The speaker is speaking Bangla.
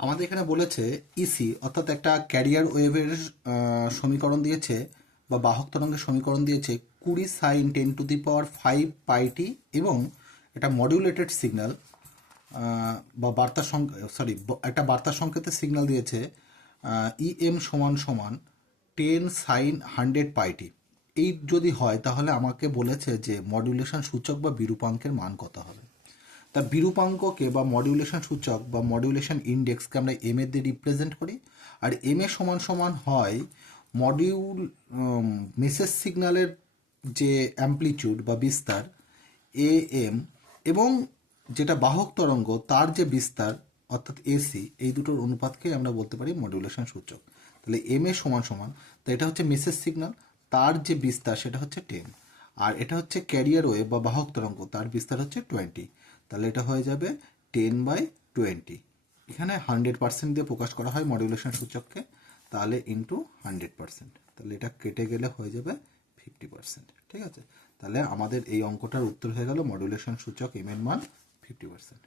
আমাদের এখানে বলেছে ইসি অর্থাৎ একটা ক্যারিয়ার ওয়েভের সমীকরণ দিয়েছে বা বাহক তরঙ্গের সমীকরণ দিয়েছে 20 sin 10⁵ পাইটি এবং এটা মডিউলেটেড সিগন্যাল বা বার্তা একটা বার্তা সংকেতের সিগন্যাল দিয়েছে ইএম সমান সমান 10 sin 100 পাইটি। এই যদি হয় তাহলে আমাকে বলেছে যে মডুলেশন সূচক বা বিরূপাঙ্কের মান কত হবে। তা বিরূপাঙ্ককে বা মডিউলেশন সূচক বা মডিউলেশন ইন্ডেক্সকে আমরা এম এর দিয়ে রিপ্রেজেন্ট করি। আর এম এর সমান সমান হয় মডিউল মেসেজ সিগন্যালের যে অ্যাম্পলিটিউড বা বিস্তার এ এম এবং যেটা বাহক তরঙ্গ তার যে বিস্তার অর্থাৎ এসি, এই দুটোর অনুপাতকে আমরা বলতে পারি মডিউলেশন সূচক। তাহলে এম এর সমান সমান, তো এটা হচ্ছে মেসেজ সিগন্যাল, তার যে বিস্তার সেটা হচ্ছে 10, আর এটা হচ্ছে ক্যারিয়ার ওয়েভ বা বাহক তরঙ্গ, তার বিস্তার হচ্ছে 20। তাহলে এটা হয়ে যাবে 10/20। এখানে 100% দিয়ে প্রকাশ করা হয় মডিউলেশন সূচককে, তাহলে ইন্টু 100%, তাহলে এটা কেটে গেলে হয়ে যাবে 50%। ঠিক আছে, তাহলে আমাদের এই অঙ্কটার উত্তর হয়ে গেল মডুলেশন সূচক এম এর মান 50%।